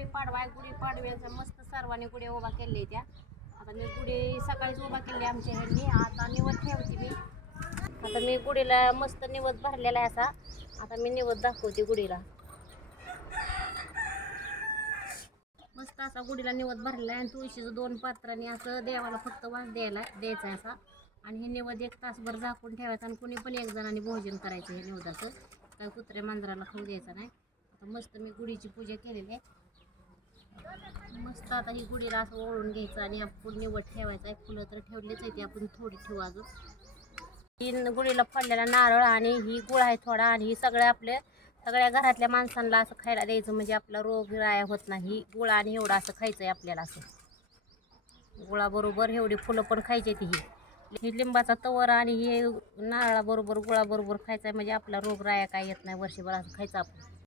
गुढी पाडवा आहे. गुढी पाडव्याचा मस्त सर्वांनी गुढ्या उभा केल्या त्या. आता मी गुढी सकाळीच उभा केली आमच्या ह्यांनी. आता निवद ठेवते मी. आता मी गुढीला मस्त निवद भरलेला आहे असा. आता मी निवद दाखवते गुढीला. मस्त असा गुढीला निवद भरलेला आहे. आणि तुळशीचं दोन पात्रांनी असं देवाला फक्त वास द्यायला द्यायचा आहे असा. आणि हे निवद एक तासभर झाकून ठेवायचं आणि कोणी पण एक जणांनी भोजन करायचं हे निवदाचं काय कुत्र्या मांजराला खाऊ द्यायचं नाही. आता मस्त मी गुढीची पूजा केलेली आहे. मस्त आता ही गुढीला असं ओळून घ्यायचं आणि आपण निवड ठेवायचं. आहे फुलं तर ठेवलीच आहे ती आपण थोडी ठेवू अजून. ही गुढीला फोडलेला नारळ आणि ही गुळ आहे थोडा आणि ही सगळ्या आपल्या सगळ्या घरातल्या माणसांना असं खायला द्यायचं. म्हणजे आपला रोग राया होत नाही. गुळ आणि एवढं असं खायचं आहे आपल्याला असं. गुळाबरोबर एवढी फुलं पण खायची ती ही. ही लिंबाचा तवर आणि हे नारळाबरोबर गुळाबरोबर खायचं आहे म्हणजे आपला रोग राया काय येत नाही. वर्षभर असं खायचं आपण.